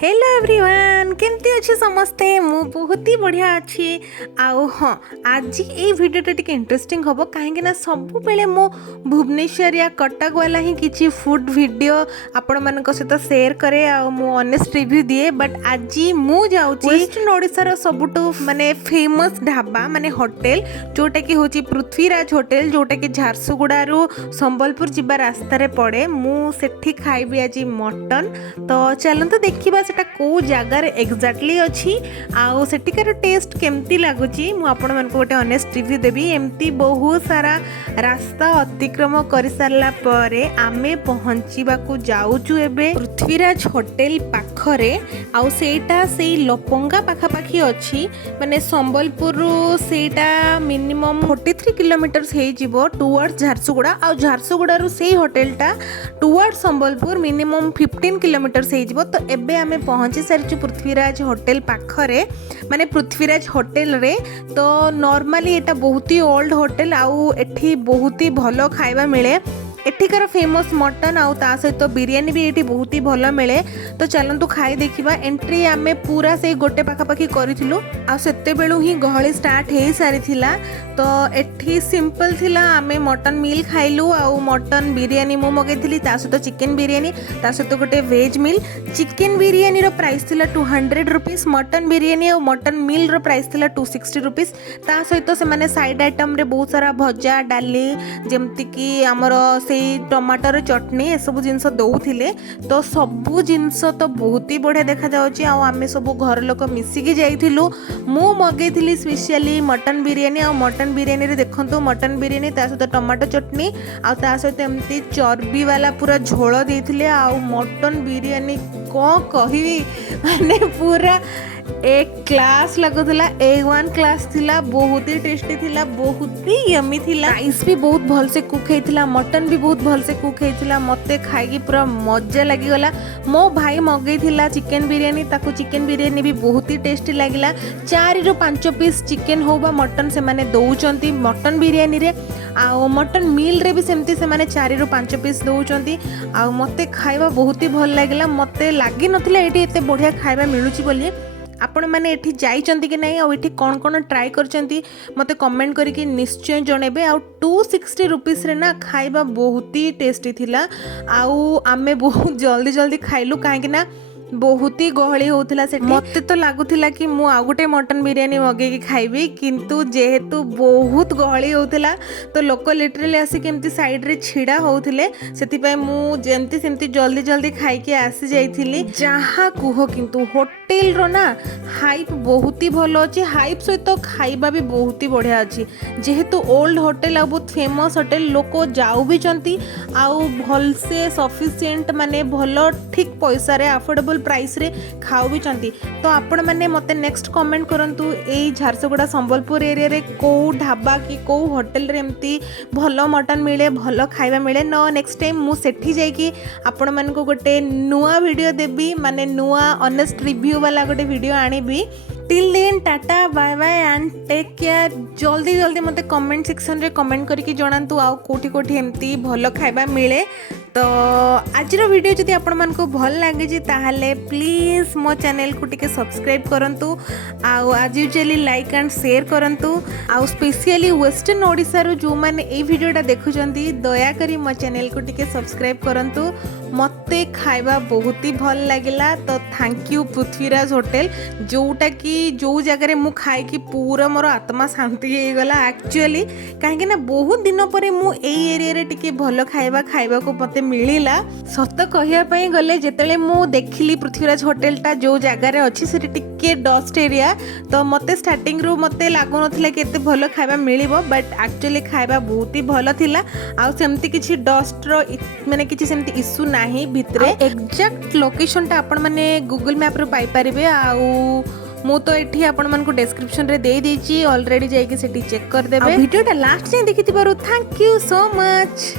Hello everyone केमती अच्छे समस्ते मु बहुत ही बढ़िया अच्छी आउ हाँ आज ये वीडियोटा टिके इंटरेस्टिंग हम कहीं सब बेले मो भुवनेश्वर या कटक वाला ही किसी फूड वीडियो आपण मान सहित सेयार करे मु ऑनेस्ट रिव्यू दिए बट आज मु जाऊँ वेस्टर्न ओडिशार सबुठु माने फेमस ढाबा माने होटेल जोटा कि होची पृथ्वीराज होटेल जोटा कि झारसुगुड़ारू संबलपुर जीवा रास्तार पड़े मु सेठी खाइबी आज मटन तो चलते देखा सेटा को जगार एक्जाक्टली अच्छी आउ सेठिकार टेस्ट केमती लगुची मु आपण मानक गोटे ऑनेस्ट रिव्यू देबी एमती बहुत सारा रास्ता अतिक्रम कर सारला परे आमे पहुँचीबाकू जाऊचु एबे पृथ्वीराज होटेल पाखरे आउ सेटा सेई लपंगा पाखापाखी अच्छी माने संबलपुर सेटा मिनिमम 43 किलोमीटर्स हे जिवो टुवर्ड्स झारसुगुड़ा आउ झारसुगुड़ारू सेई होटेलटा टुवर्ड्स संबलपुर मिनिमम 15 किलोमीटर्स हे जिवो तो एबे आमे पहुँची सारी पृथ्वीराज होटेल पाखरे माने पृथ्वीराज होटेल रे तो नॉर्मली एटा बहुत ही ओल्ड होटेल आउ एठी बहुत ही भलो खाइबा मिले एठिकार फेमस मटन आउ ता सहित बिरियानी भी एठी बहुत ही भलो मिले तो चलतु खाई देखिबा एंट्री आमे पूरा से गोटे पाखापाखी करिथिलु आ सेते बेलु ही गहली स्टार्ट हे सारी थिला तो एठी सिंपल थिला आमे मटन मील खाइलु आउ मटन बिरियानी मु मगैथिली ता सहित चिकन बिरियानी ता सहित गोटे वेज मील चिकन बिरियानी रो प्राइस थिला 200 रुपीस मटन बिरियानी और मटन मील रो प्राइस थिला 260 रुपीस ता सहित से माने साइड आइटम रे बहुत सारा भजा डाली जेमति कि हमर से टमाटर चटनी ए सब जिनस दौले तो सबू जिनस तो बहुत ही बढ़िया देखा जाउची आमे सब घर लोक मिसिकी जाइथिलु मु मगैथिली स्पेशली मटन बिरियानी और मटन बिरियानी रे देखंतु मटन बिरियानी ता सहित टमाटर चटनी आ ता सहित एमती चर्बी वाला पूरा झोल देथिले आ मटन बिरियानी को कहिबी माने पूरा एक क्लास लगुला A1 क्लास थिला बहुत ही टेस्टी थिला बहुत ही यमी थिला राइस भी बहुत भल से कुक हेतिला मटन भी बहुत भल से कुक हेतिला मते खाइकी पूरा मजा लगी गला मो भाई मगई थिला चिकन बिरियानी ताको चिकन बिरियानी भी बहुत ही टेस्टी लागिला 4 ରୁ 5 पीस चिकन हो बा मटन से माने दउचंती मटन बिरियानी रे आ मटन मील रे भी सेमती से माने 4 ରୁ 5 पीस दउचंती आ मते खाइबा बहुत ही भल लागिला मते लागी नथिला एठी एते बढ़िया खाइबा मिलुची बोली आपण मैंने एठी जाइचंती कि नहीं और एठी कौन कौन ट्राई करचंती मते कमेंट करके निश्चय जणेबे आ 260 रुपीस रे ना खाइबा बहुत ही टेस्टी थिला आउ आमे बहुत जल्दी जल्दी खाइलु काहे कि ना बहुत ही गहली होता से मत तो लगुला कि मु आउ गोटे मटन बिरियानी मगेकी खाइबी किंतु जेहेतु बहुत गहली होता तो लोक लिटरली आसिक एमती साइड रे छिड़ा होते से मु जेमती सेमती जल्दी जल्दी खाइके आसी जाइथिली जहाँ कुह किंतु होटेल रो ना हाइप बहुत ही भल अच्छी हाइप सहित तो खाइबा भी बहुत ही बढ़िया अच्छी जेहेतु ओल्ड होटेल आ बहुत फेमस होटेल लोक जाऊ भी चंती आउ भल से सफिशिएंट माने भल ठीक पैसा रे अफोर्डेबल प्राइस रे खाओ भी चंती तो आपण माने मते नेक्स्ट कमेंट करंतु एई झारसुगुड़ा संबलपुर एरिया रे को ढाबा कि को होटेल रे एमती भलो मटन मिले भलो खाइबा मिले न नेक्स्ट टाइम मु सेठी जाई कि आपण मान को गोटे नुआ वीडियो देबी माने नुआ ऑनेस्ट रिव्यू वाला गोटे वीडियो आनीबी till then tata bye bye and take care जल्दी जल्दी मते कमेंट सेक्शन रे कमेंट करके जणांतु आउ कोठी कोठी एमती भलो खाइबा मिले तो आज वीडियो जदि आपण मन को भल लगे ताहले प्लीज मो चैनल को टिके सब्सक्राइब करंतु आउ आज यूजुअली लाइक एंड शेयर करंतु आउ स्पेशली वेस्टर्न ओडिसा रो जो माने ए वीडियोटा देखुचंती दया करी मो चैनल को टिके सब्सक्राइब करंतु मते खाइबा बहुत ही भल लागिला तो थैंक यू पृथ्वीराज होटेल जोटा कि जो जगह मु खाई कि पूरा मोर आत्मा शांति हो गला एक्चुअली कहीं ना बहुत दिन पर मु ए एरिया रे टिके भल खाइबा खाइबा को मते मिलिला सत कहिया पई गले जेतेले मु देखिली पृथ्वीराज होटेलटा जो जगह रे अछि से टिके डस्ट एरिया तो मते स्टार्टिंग रो मते लागो नथिला कि एते भल खाइबा मिलिबो बट एक्चुअली खाइबा बहुत ही भल थिला आ सेमती किछि डस्ट रो माने किछि सेमती इशू नाही भितरे एग्जैक्ट लोकेशन टा आपण माने गूगल मैप रो पाई परिबे आउ मु तो एठी आपण मन को डिस्क्रिप्शन रे दे देची ऑलरेडी जाई कि सेठी चेक कर देबे वीडियो टा लास्ट जाय देखिथिबारु थैंक यू सो मच।